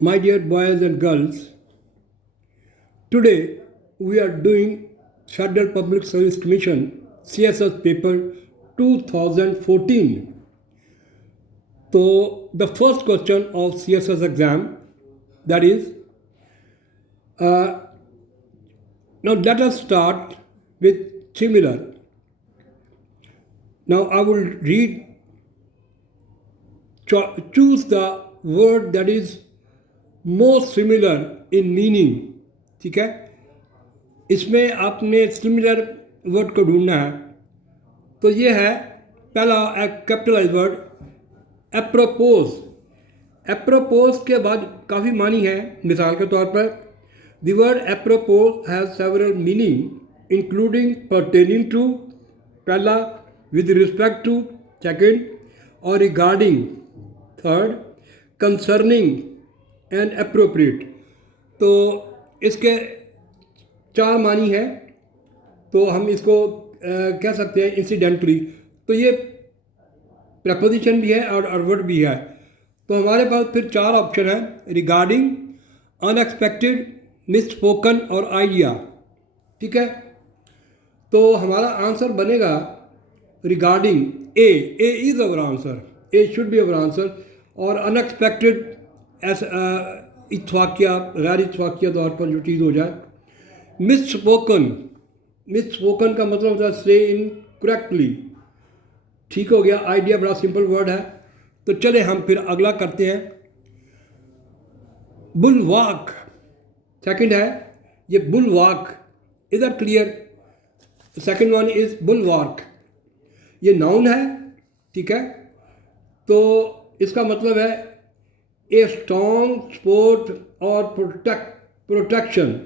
My dear boys and girls, today we are doing Federal Public Service Commission CSS paper 2014. So the first question of CSS exam, that is, now let us start with similar. Now I will choose the word that is most similar in meaning. ठीक है, इसमें आपने similar word को ढूंढना है. तो ये है पहला कैपिटलाइज वर्ड एप्रोपोज. एप्रोपोज के बाद काफ़ी मानी है. मिसाल के तौर पर the word apropos has several meaning including pertaining to पहला, विद रिस्पेक्ट टू सेकेंड, और regarding third, concerning and appropriate. तो इसके चार मानी है. तो हम इसको कह सकते हैं इंसिडेंटली. तो ये प्रपोजिशन भी है और एडवर्ब भी है. तो हमारे पास फिर चार ऑप्शन है: रिगार्डिंग, अनएक्सपेक्टेड, मिसस्पोकन और आइडिया. ठीक है, तो हमारा आंसर बनेगा regarding. A is our answer. A should be our answer. और अनएक्सपेक्टेड इत्वाकिया, गैर इत्वाकिया तौर पर जो चीज़ हो जाए. मिसस्पोकन का मतलब होता है से इनकरेक्टली. ठीक हो गया. आइडिया बड़ा सिंपल वर्ड है. तो चले हम फिर अगला करते हैं. बुलवाक सेकंड है. ये बुलवाक, इधर clear. Second one is bulwark. ये नाउन है. ठीक है, तो इसका मतलब है ए स्ट्रॉन्ग सपोर्ट और protection.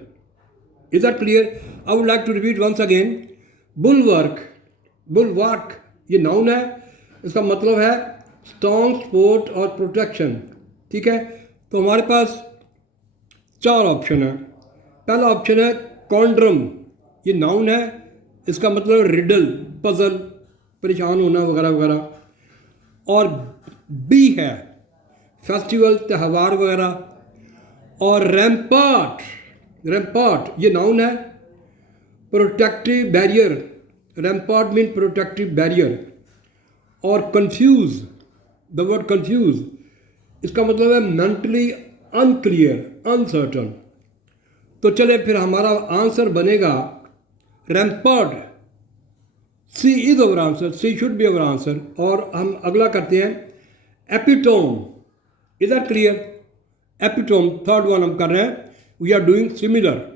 Is that clear? I would like to repeat once again. बुलवार्क ये नाउन है. इसका मतलब है स्ट्रॉन्ग सपोर्ट और प्रोटेक्शन. ठीक है, तो हमारे पास चार ऑप्शन है. पहला ऑप्शन है कॉन्ड्रम. ये नाउन है. इसका मतलब रिडल, पजल, परेशान होना वगैरह वगैरह. और बी है फेस्टिवल, त्यौहार वगैरह. और रैम्पार्ट ये नाउन है. Protective barrier. Rampart mean protective barrier. और कंफ्यूज, द वर्ड कंफ्यूज, इसका मतलब है मेंटली अनक्लियर, अनसर्टन. तो चले फिर हमारा आंसर बनेगा rampart. C is our answer. C should be our answer. और हम अगला करते हैं एपिटोम. इधर क्लियर. एपिटोम थर्ड वन हम कर रहे हैं. We are doing similar.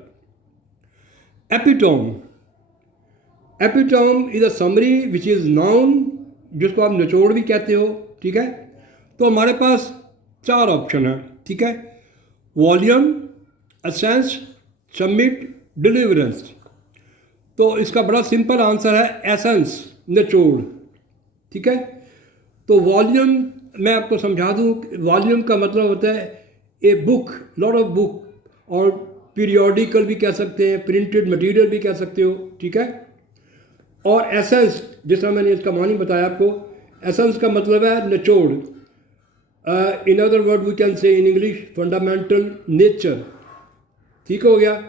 Epitome is a summary which is noun, जिसको आप निचोड़ भी कहते हो. ठीक है, तो हमारे पास चार ऑप्शन है. ठीक है, वॉल्यूम, एसेंस, सबमिट, डिलीवरेंस. तो इसका बड़ा सिंपल आंसर है एसेंस, निचोड़. ठीक है, तो वॉल्यूम मैं आपको समझा दूँ. वॉल्यूम का मतलब होता है a book, lot of book. और पीरियोडिकल भी कह सकते हैं, प्रिंटेड मटेरियल भी कह सकते हो. ठीक है, और एसेंस, जिस तरह मैंने इसका मानी बताया आपको, एसेंस का मतलब है निचोड़. In other word we can say in English fundamental nature. ठीक हो गया.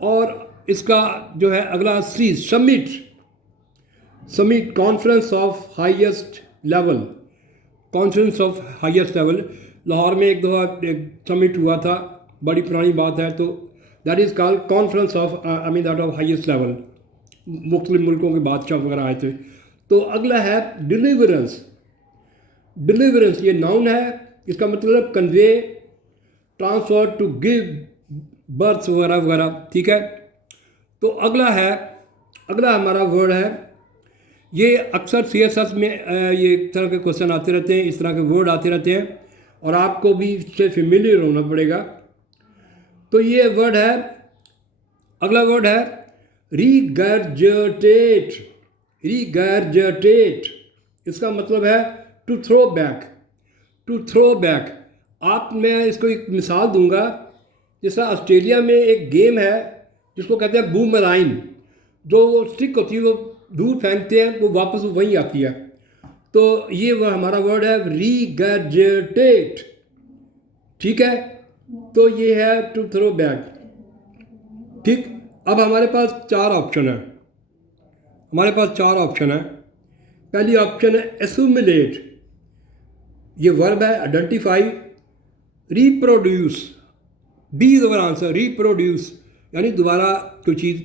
और इसका जो है अगला C, summit. Conference of highest level. Conference of highest level. Lahore में एक दफ़ा एक समिट हुआ था, बड़ी पुरानी बात है. तो that is called conference of that of highest level. मुख्तलिफ मुल्कों के बादशाह वगैरह आए थे. तो अगला है डिलीवरेंस. ये नाउन है. इसका मतलब convey, transfer, to give, birth वगैरह वगैरह. ठीक है, तो अगला हमारा वर्ड है. ये अक्सर CSS में ये इस तरह के क्वेश्चन आते रहते हैं, इस तरह के वर्ड आते रहते हैं, और आपको भी इससे फेमिलियर होना पड़ेगा. तो ये वर्ड है, अगला वर्ड है रीगर्जेटेट. इसका मतलब है टू थ्रो बैक. मैं इसको एक मिसाल दूंगा. जैसा ऑस्ट्रेलिया में एक गेम है जिसको कहते हैं बूमराइन. जो स्टिक होती है वो दूर फेंकते हैं, वो वापस वहीं आती है. तो ये हमारा वर्ड है रीगर्जेटेट. ठीक है, तो ये है टू थ्रो बैक। ठीक, अब हमारे पास चार ऑप्शन है। पहली ऑप्शन है एसुमिलेट, ये वर्ब है identify. Reproduce, B is our answer, reproduce यानी दोबारा कोई चीज़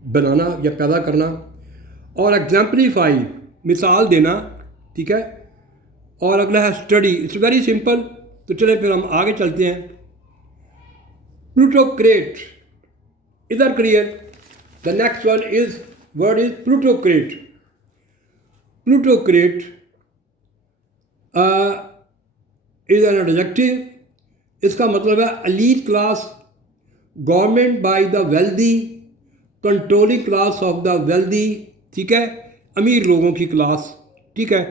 बनाना या पैदा करना। और एग्जाम्पलीफाई, मिसाल देना। ठीक है, और अगला है स्टडी, इट्स वेरी सिंपल। तो चले फिर हम आगे चलते हैं। प्लूटोक्रेट, इधर clear. The next one is word is plutocrat. Plutocrat is an adjective. इसका मतलब है elite class, government by the wealthy, controlling class of the wealthy. ठीक है, अमीर लोगों की क्लास। ठीक है,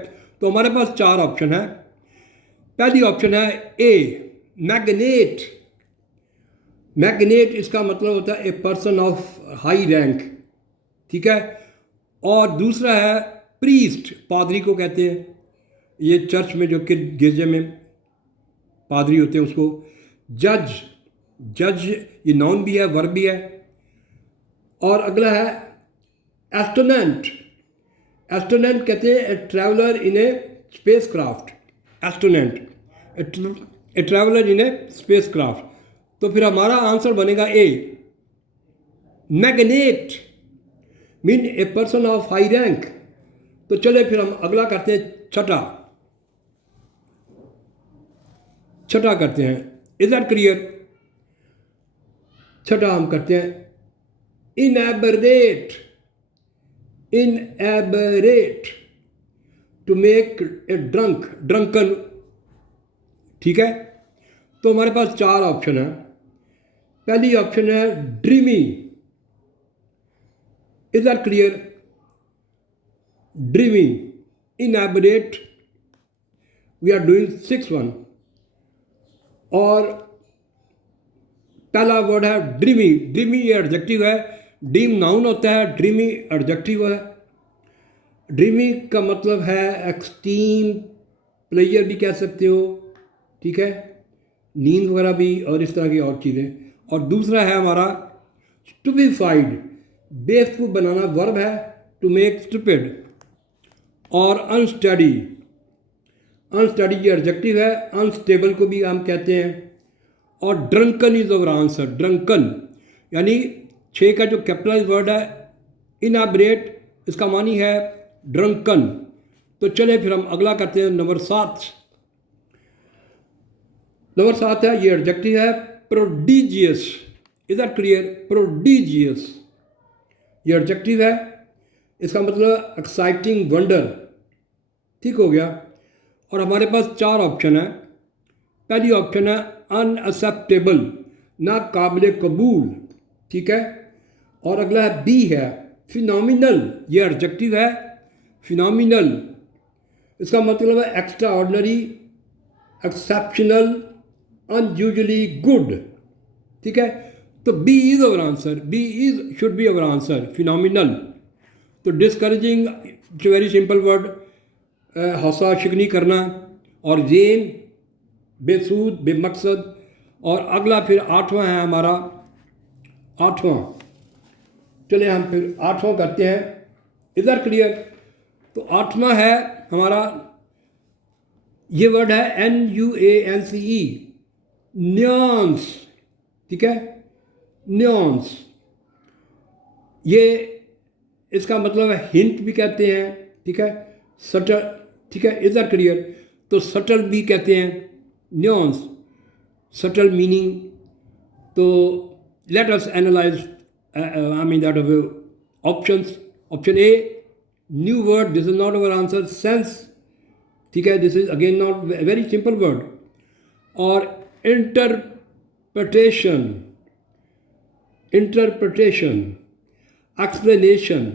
तो हमारे पास चार ऑप्शन है। पहली ऑप्शन है ए, मैग्नेट। मैग्नेट इसका मतलब होता है ए पर्सन ऑफ हाई रैंक। ठीक है, और दूसरा है प्रीस्ट, पादरी को कहते हैं। ये चर्च में जो कि गिरजे में पादरी होते हैं उसको। जज, जज ये नाउन भी है वर्ब भी है। और अगला है एस्ट्रोनॉट। एस्ट्रोनॉट कहते हैं a traveller in a space craft. Astronaut, a traveller in a space craft. तो फिर हमारा आंसर बनेगा A, magnate mean a person of high rank. तो चले फिर हम अगला करते हैं, छठा करते हैं। Is that clear? छठा हम करते हैं inebriate. Inebriate, to make a drunk, drunken. ठीक है, तो हमारे पास चार ऑप्शन है। पहली ऑप्शन है dreamy. Is that clear? Dreamy, inebriate, we are doing 6 1। और पहला वर्ड है ड्रीमी। ड्रीमी ये एडजेक्टिव है, ड्रीम नाउन होता है, ड्रीमी एडजेक्टिव है। ड्रीमी का मतलब है एक्सट्रीम प्लेयर भी कह सकते हो। ठीक है, नींद वगैरह भी और इस तरह की और चीज़ें। और दूसरा है हमारा स्टूपिफाइड, बेवकूफ़ बनाना वर्ब है, टू मेक स्टूपिड। और अनस्टडी, अनस्टडी ये एडजेक्टिव है, अनस्टेबल को भी हम कहते हैं। और drunken is our answer. Drunken यानी 6 का जो कैपिटलाइज वर्ड है इनएबरेट, इसका मानी है ड्रंकन। तो चले फिर हम अगला करते हैं, नंबर 7। नंबर 7 है, ये एडजेक्टिव है prodigious. Is that clear? Prodigious ये एडजेक्टिव है, इसका मतलब एक्साइटिंग, वंडर। ठीक हो गया। और हमारे पास चार ऑप्शन है। पहली ऑप्शन है अनएक्सेप्टेबल, ना काबिल कबूल। ठीक है, और अगला है बी है फिनोमिनल, ये एडजेक्टिव है फिनोमिनल, इसका मतलब है extraordinary, exceptional, unusually good. ठीक है, तो B is our answer, B is should be our answer, phenomenal. तो डिस्करेजिंग, वेरी सिंपल वर्ड, हौसला शिकनी करना। और जेन, बेसूद, बेमकसद। और अगला फिर 8वां है हमारा, 8वां। चले हम फिर 8वां करते हैं। इधर क्लियर? तो 8वां है हमारा, ये वर्ड है NUANCE, न्यूआंस। ठीक है, न्यूआंस, ये इसका मतलब है हिंट भी कहते हैं। ठीक है, सटल। ठीक है, इज दैट क्लियर? तो सटल भी कहते हैं, न्यूआंस, सटल मीनिंग। तो let us analyse, I mean that options. Option A, new word, this is not our answer, sense. ठीक है, this is again not very simple word. और interpretation, interpretation, explanation.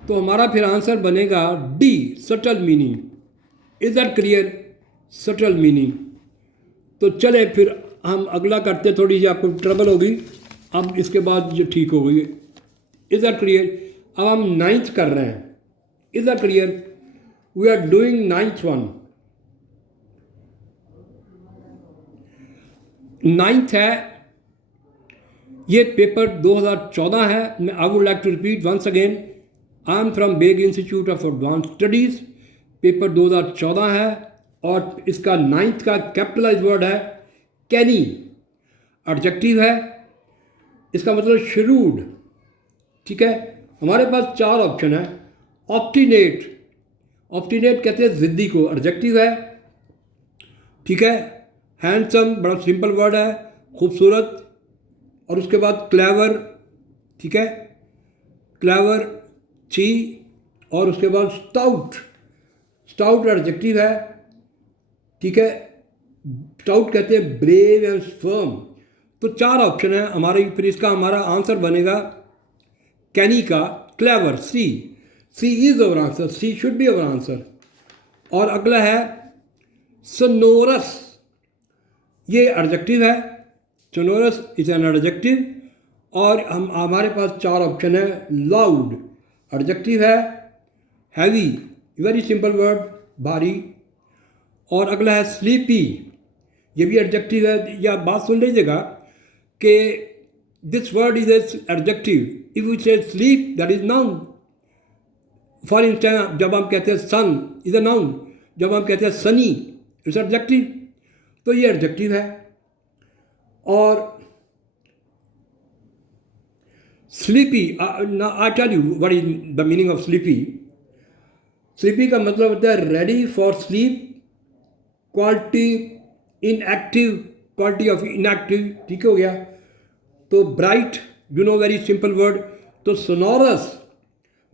तो हमारा फिर आंसर बनेगा D, subtle meaning. Is that clear? Subtle meaning. तो चले फिर हम अगला करते, थोड़ी सी आपको ट्रबल होगी, अब इसके बाद जो ठीक हो गई। Is that clear? अब हम 9th कर रहे हैं। Is that clear? We are doing 9th 1। Ninth है, ये पेपर 2014 है। I would like to repeat once again, I am from Baig institute of advance studies. Paper 2014 है और इसका नाइन्थ का कैपिटलाइज वर्ड है कैनी। एडजेक्टिव है, इसका मतलब श्रूड। ठीक है, हमारे पास 4 ऑप्शन है। ऑप्टिनेट, ऑप्टिनेट कहते हैं ज़िद्दी को, एडजेक्टिव है। ठीक है, हैंडसम बड़ा सिंपल वर्ड है, खूबसूरत। और उसके बाद क्लेवर, ठीक है, क्लेवर ची। और उसके बाद स्टाउट, स्टाउट एडजेक्टिव है। ठीक है, स्टाउट कहते हैं ब्रेव एंड फर्म। तो 4 ऑप्शन है हमारे, फिर इसका हमारा आंसर बनेगा कैनी का clever, C. C is our answer, C should be our answer. और अगला है सोनोरस, ये एडजेक्टिव है। Sonorous is an adjective. और हमारे पास 4 ऑप्शन है। लाउड एडजेक्टिव है। हैवी, वेरी सिंपल वर्ड, भारी। और अगला है स्लीपी, ये भी एडजेक्टिव है। या बात सुन लीजिएगा कि this word is adjective, if you say sleep that is noun. For instance जब हम कहते हैं सन इज अ नाउन, जब हम कहते हैं सनी इट्स एडजेक्टिव, तो ये एडजेक्टिव है। और sleepy, I tell you what is the meaning of sleepy. Sleepy का मतलब होता है ready for sleep, quality inactive, quality of inactive. ठीक हो गया। तो bright, you know, very simple word. तो सोनोरस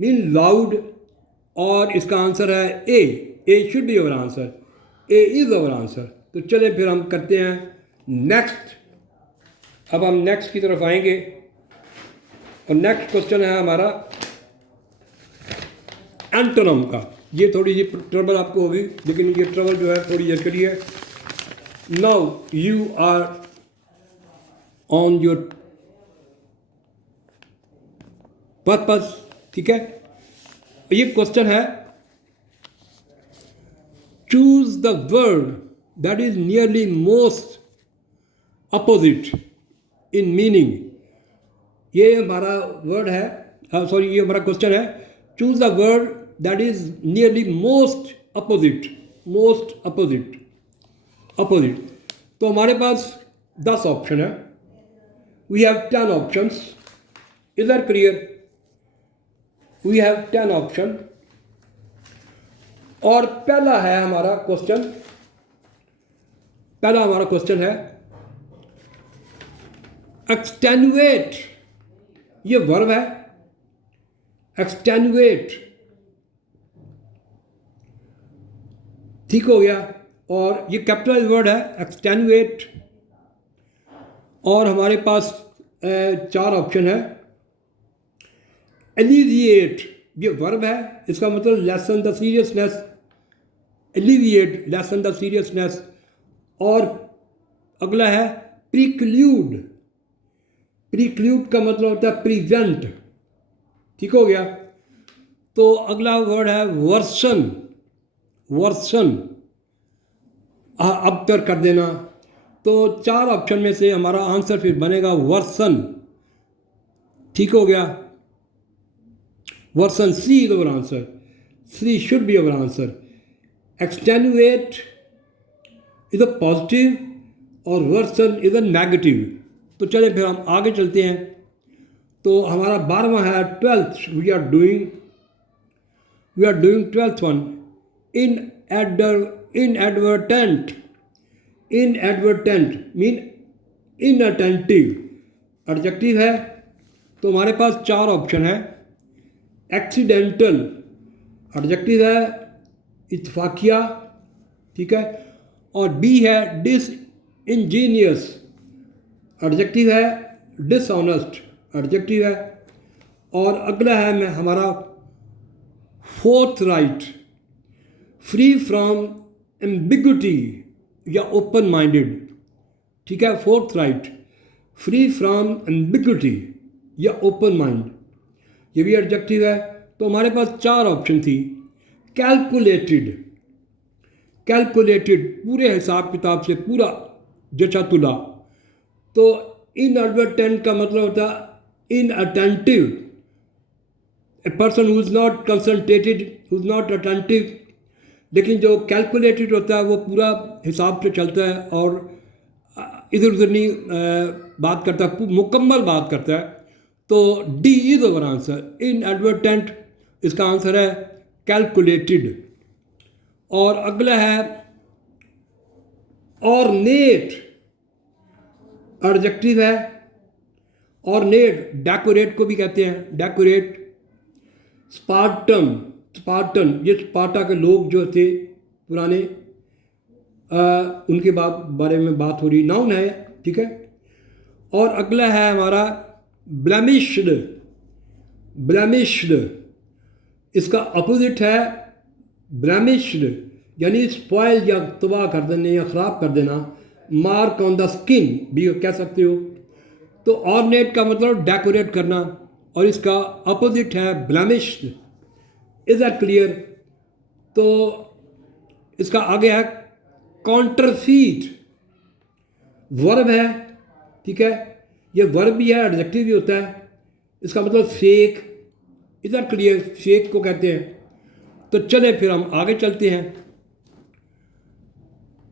मीन लाउड। और इसका आंसर है A, A should be our answer, A is our answer. तो चले फिर हम करते हैं नेक्स्ट। अब हम नेक्स्ट की तरफ आएंगे और नेक्स्ट क्वेश्चन है हमारा एंटोनम का। ये थोड़ी सी ट्रबल आपको होगी, लेकिन ये ट्रबल जो है थोड़ी देर के लिए। Now you are on your purpose. ठीक है, ये क्वेश्चन है choose the word that is nearly most opposite in meaning. ये हमारा वर्ड है, सॉरी ये हमारा क्वेश्चन है। Choose the word that is nearly most opposite, most opposite, opposite. तो हमारे पास 10 ऑप्शन है। We have 10 options. Is that clear? We have 10 option. और पहला है हमारा क्वेश्चन, पहला हमारा क्वेश्चन है एक्सटेनुएट। ये वर्ब है एक्सटेनुएट। ठीक हो गया। और ये कैपिटलाइज वर्ड है एक्सटेनुएट। और हमारे पास 4 ऑप्शन है। एलिविएट, ये वर्ब है, इसका मतलब lesson the seriousness. Alleviate, lesson the seriousness. और अगला है प्रिक्लूड। प्रिक्लूड का मतलब होता है प्रिवेंट। ठीक हो गया। तो अगला वर्ड है वर्सन। वर्सन, अब तर कर देना। तो 4 ऑप्शन में से हमारा आंसर फिर बनेगा वर्सन। ठीक हो गया। Worsen, C is our answer, C should be our answer. Extenuate is a positive और वर्सन इज अ नेगेटिव। तो चलें फिर हम आगे चलते हैं। तो हमारा 12वां है 12th। We are doing 12th one. Inadvertent, inadvertent mean inattentive, adjective है। तो हमारे पास 4 ऑप्शन है। एक्सीडेंटल, एडजेक्टिव है, इत्तफाकिया। ठीक है। और बी है डिसइंजीनियस, एडजेक्टिव है। डिसऑनेस्ट, एडजेक्टिव है। और अगला है मैं हमारा 4th right, free from ambiguity या ओपन माइंडेड। ठीक है, 4th right, free from ambiguity या ओपन माइंड, ये भी एडजेक्टिव है। तो हमारे पास 4 ऑप्शन थी। कैलकुलेटेड, कैलकुलेटेड पूरे हिसाब किताब से पूरा जचा तुला, तो इनएडवर्टेंट का मतलब होता है inattentive, a person who is not concentrated, who is not attentive. लेकिन जो कैलकुलेटेड होता है वो पूरा हिसाब से चलता है और इधर उधर नहीं बात करता, मुकम्मल बात करता है। तो D is our answer, inadvertent इसका आंसर है कैलकुलेटेड। और अगला है ऑर्नेट, एडजेक्टिव है। ऑर्नेट डेकोरेट को भी कहते हैं, डेकोरेट। स्पार्टन, स्पार्टन ये स्पार्टा के लोग जो थे पुराने, उनके बारे में बात हो रही, नाउन है, ठीक है। और अगला है हमारा ब्लेमिश्ड, ब्लेमिश्ड इसका अपोजिट है ब्लेमिश्ड, यानी स्पॉइल या तबाह कर देना या ख़राब कर देना। मार्क ऑन द स्किन भी कह सकते हो। तो ऑर्नेट का मतलब डेकोरेट करना और इसका अपोजिट है ब्लेमिश्ड। Is that clear? तो इसका आगे है कॉन्ट्रफीट, वर्ब है, ठीक है। ये वर्ब भी है, एडजेक्टिव भी होता है। इसका मतलब fake. Is that clear? Fake को कहते हैं। तो चले फिर हम आगे चलते हैं।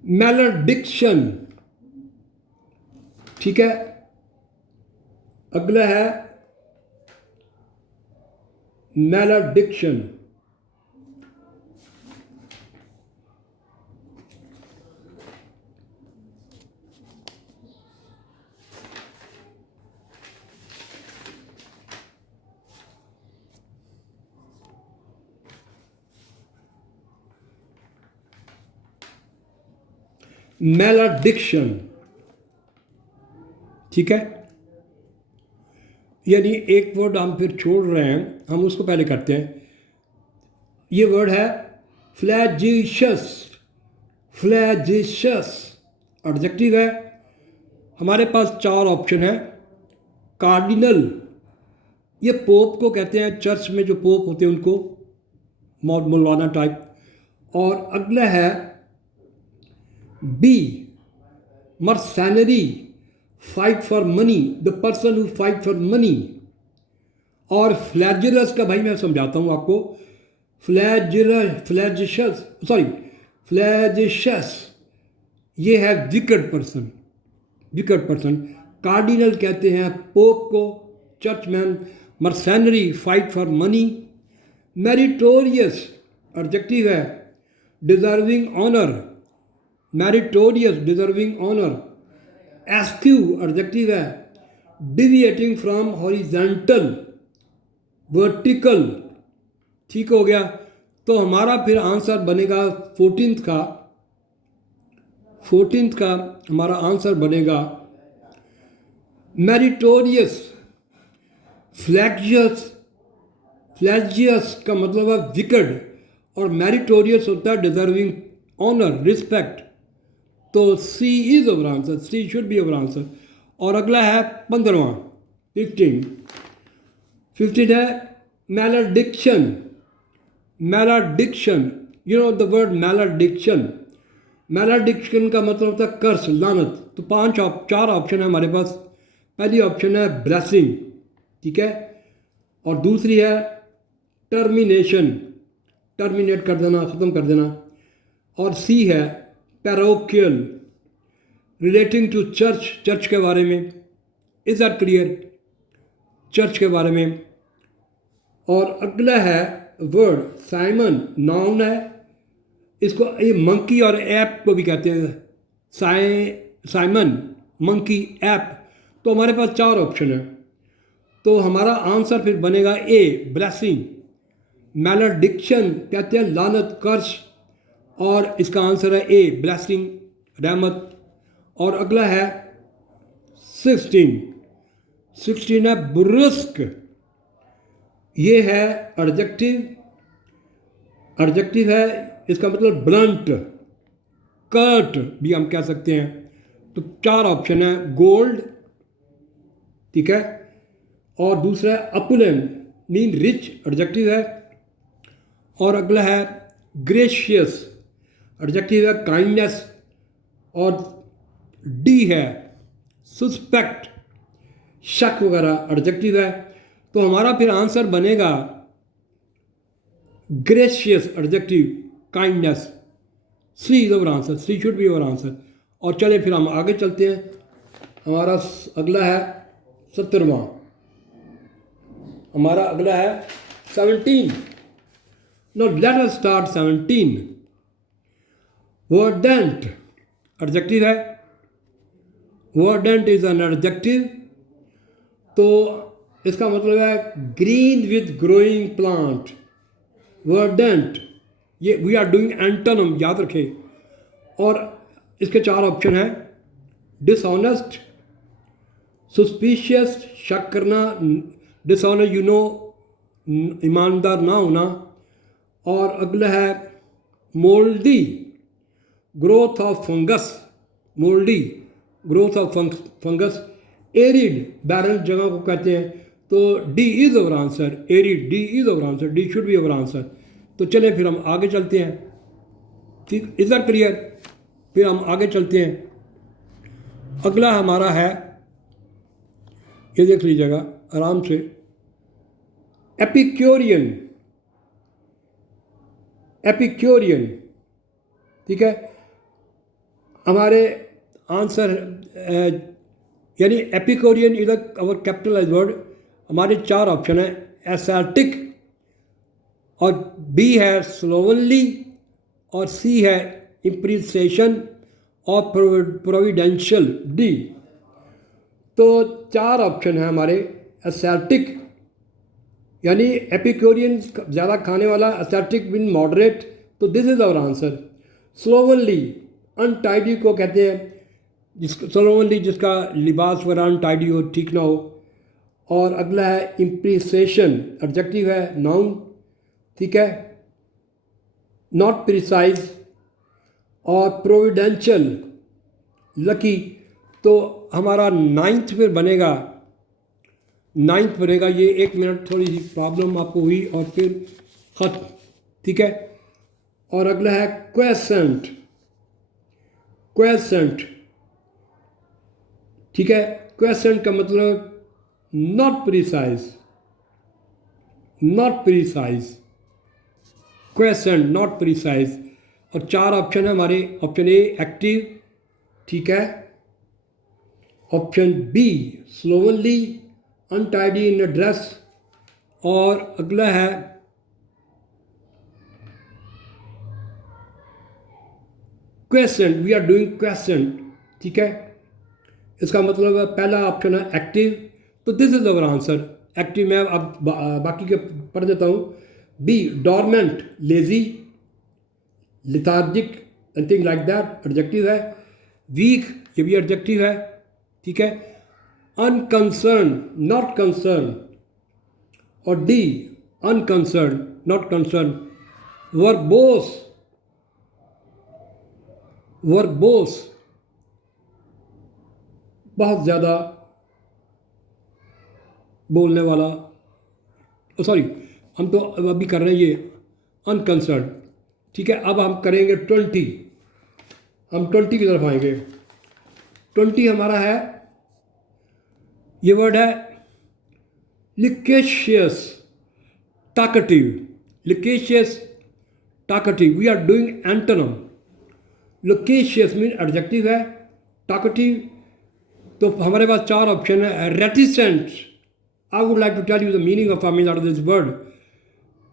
मैलडिक्शन, ठीक है। अगला है मैलडिक्शन। मैलडिक्शन, ठीक है। यानी एक वर्ड हम फिर छोड़ रहे हैं, हम उसको पहले करते हैं। ये वर्ड है फ्लैजिशियस, फ्लैजिशियस एडजेक्टिव है। हमारे पास 4 ऑप्शन है। कार्डिनल, ये पोप को कहते हैं, चर्च में जो पोप होते हैं उनको, मौलाना टाइप। और अगला है B mercenary, fight for money, the person who fight for money. और फ्लैजरस का भाई मैं समझाता हूँ आपको। फ्लैजिशस, सॉरी फ्लैजिशस ये है wicked person, wicked person. Cardinal कहते हैं पोप को, churchman. Mercenary fight for money. Meritorious adjective है, deserving honour, meritorious deserving honour. Askew adjective है, डिविएटिंग फ्रॉम हॉरिजेंटल, वर्टिकल। ठीक हो गया। तो हमारा फिर आंसर बनेगा 14th का, 14th का हमारा आंसर बनेगा मेरिटोरियस। फ्लैजियस, फ्लैजियस का मतलब है विकेड और मेरिटोरियस होता है डिजर्विंग ऑनर, रिस्पेक्ट। तो C is our answer, C should be our answer. और अगला है 15वां, 15 है malediction. Malediction, you know the word malediction. Malediction का मतलब होता है कर्स, लानत। तो 4 ऑप्शन है हमारे पास। पहली ऑप्शन है ब्लेसिंग, ठीक है। और दूसरी है टर्मिनेशन, टर्मिनेट कर देना, ख़त्म कर देना। और सी है parochial, relating to church, church के बारे में। Is that clear? चर्च के बारे में। और अगला है वर्ड साइमन, नाउन है। इसको ये मंकी और ऐप को भी कहते हैं, साइमन, मंकी, ऐप। तो हमारे पास 4 ऑप्शन है। तो हमारा आंसर फिर बनेगा ए ब्लेसिंग। मैलडिक्शन कहते हैं लानत, कर्स। और इसका आंसर है ए ब्लेसिंग, रहमत। और अगला है 16 है ब्रुस्क। ये है एडजेक्टिव, एडजेक्टिव है। इसका मतलब ब्लंट, कर्ट भी हम कह सकते हैं। तो 4 ऑप्शन है, गोल्ड, ठीक है। और दूसरा है अपुलेन, मीन रिच, एडजेक्टिव है। और अगला है ग्रेशियस, एडजेक्टिव है, काइंडनेस। और डी है सस्पेक्ट, शक वगैरह एडजेक्टिव है। तो हमारा फिर आंसर बनेगा gracious adjective, kindness. C is our answer, C should be our answer. और चले फिर हम आगे चलते हैं। हमारा अगला है 17वां, हमारा अगला है 17। No let us start 17। Verdant adjective है, वर्डेंट इज एन एडजेक्टिव। तो इसका मतलब है green with growing plant, verdant. ये वी आर डूइंग एंटोनिम, याद रखें। और इसके 4 ऑप्शन हैं, डिसऑनेस्ट, सस्पिशियस, शक करना, डिसऑनेस्ट ईमानदार ना होना। और अगला है mouldy, growth of fungus, mouldy growth of fungus. Arid, barren जगह को कहते हैं। तो D is our answer, arid, D is our answer, D should be our answer. तो चले फिर हम आगे चलते हैं। ठीक, इज दैट क्लियर? फिर हम आगे चलते हैं। अगला हमारा है, ये देख लीजिएगा आराम से, एपिक्योरियन, एपिक्योरियन। ठीक है, हमारे आंसर यानी एपिक्योरियन इज अवर कैपिटलाइज वर्ड। हमारे 4 ऑप्शन है, एसैटिक, और बी है स्लोवनली, और सी है इम्प्रिसिएशन, और प्रोविडेंशियल, डी। तो 4 ऑप्शन है हमारे। एसैटिक यानी एपिक्योरियन ज़्यादा खाने वाला, एसैटिक मीन मॉडरेट, तो this is our answer. Slovenly, untidy को कहते हैं, स्लोवनली जिसका लिबास वगैरह अनटाइडी हो, ठीक ना हो। और अगला है इम्प्रिसिएशन, एडजेक्टिव है, नाउन। ठीक है, नॉट प्रिसाइज। और प्रोविडेंशियल, लकी। तो हमारा 9th फिर बनेगा, 9th बनेगा ये। 1 मिनट थोड़ी सी प्रॉब्लम आपको हुई और फिर खत्म। ठीक है, और अगला है क्वेसेंट, क्वेसेंट। ठीक है, क्वेसेंट का मतलब not precise, not precise, quiescent, not precise. और 4 ऑप्शन है हमारे। ऑप्शन ए एक्टिव, ठीक है। Option B slovenly, untidy in dress. और अगला है quiescent, we are doing quiescent. ठीक है, इसका मतलब है पहला ऑप्शन है एक्टिव, तो this is our answer, active. मैं अब बाकी के पढ़ देता हूँ। B dormant, lazy, lethargic, anything like that, adjective है। वीक, ये भी एडजेक्टिव है। ठीक है, अनकंसर्न, नॉट कंसर्न। और D unconcern, not concern. Verbose, verbose, बहुत ज़्यादा बोलने वाला। सॉरी, हम तो अभी कर रहे हैं ये अनकंसर्न। ठीक है, अब हम करेंगे 20, हम 20 की तरफ आएंगे। 20 हमारा है, ये वर्ड है loquacious, talkative, loquacious, talkative. We are doing antonym. Loquacious mean adjective है, टाकटिव। तो हमारे पास 4 ऑप्शन है। Reticent, I would like to tell you the meaning of I mean out of this word.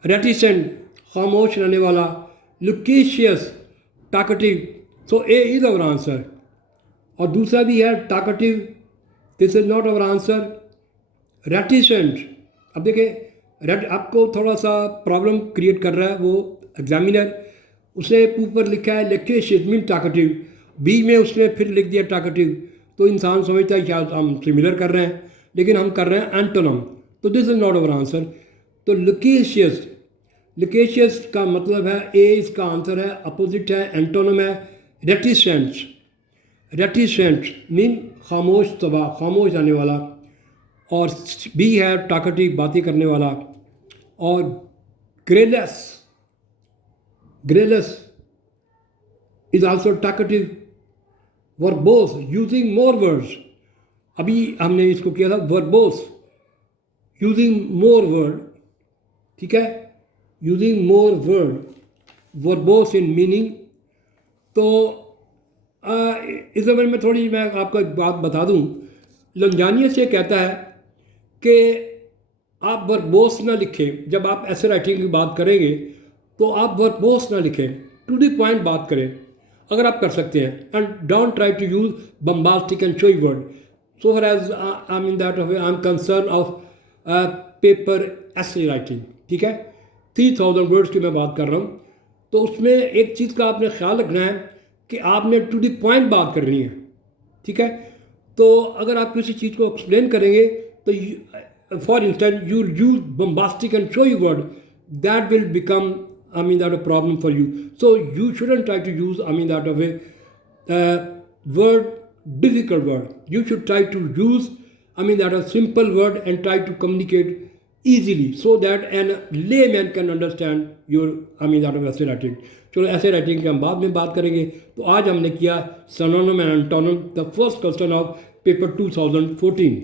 Reticent, खामोश रहने वाला। Loquacious, talkative. So A is our answer. और दूसरा भी है talkative, this is not our answer. Reticent, अब देखिए आपको थोड़ा सा प्रॉब्लम क्रिएट कर रहा है वो एग्जामिनर। उसने ऊपर लिखा है लुकेशियस मीन टाकटिव, बी में उसने फिर लिख दिया टाकटिव। तो इंसान समझता है क्या हम सिमिलर कर रहे हैं, लेकिन हम कर रहे हैं एंटोनिम। तो this is not our answer. तो लुकेशियस, लुकेशियस का मतलब है, ए इसका आंसर है, अपोजिट है, एंटोनिम है रेटिसेंट। रेटिसेंट मीन खामोश तबाह, खामोश रहने वाला। और बी है टाकटिव, बातें करने वाला। और garrulous, garrulous is also talkative. Verbose, using more words, अभी हमने इसको किया था वर्बोस, यूजिंग मोर वर्ड, ठीक है, using more word, verbose in meaning. तो इस बारे में थोड़ी मैं आपको एक बात बता दूं, लंजानियस ये कहता है कि आप वर्बोस ना लिखें, जब आप ऐसे राइटिंग की बात करेंगे तो आप वर्बोस ना लिखें, टू द पॉइंट बात करें अगर आप कर सकते हैं। And don't try to use bombastic and showy word, so far as I mean that I am concern of paper ऐसे राइटिंग, ठीक है। 3000 वर्ड्स की मैं बात कर रहा हूँ, तो उसमें एक चीज़ का आपने ख्याल रखना है कि आपने टू द पॉइंट बात करनी है, ठीक है। तो अगर आप किसी चीज़ को एक्सप्लेन करेंगे तो for instance you use bombastic and showy word, that will become I mean that a problem for you. So you shouldn't try to use I mean that of a word, difficult word. You should try to use I mean that a simple word and try to communicate easily so that an layman can understand your I mean that of essay writing. चलो ऐसे writing की हम बाद में बात करेंगे। तो आज हमने किया synonym and antonym, the first question of paper 2014।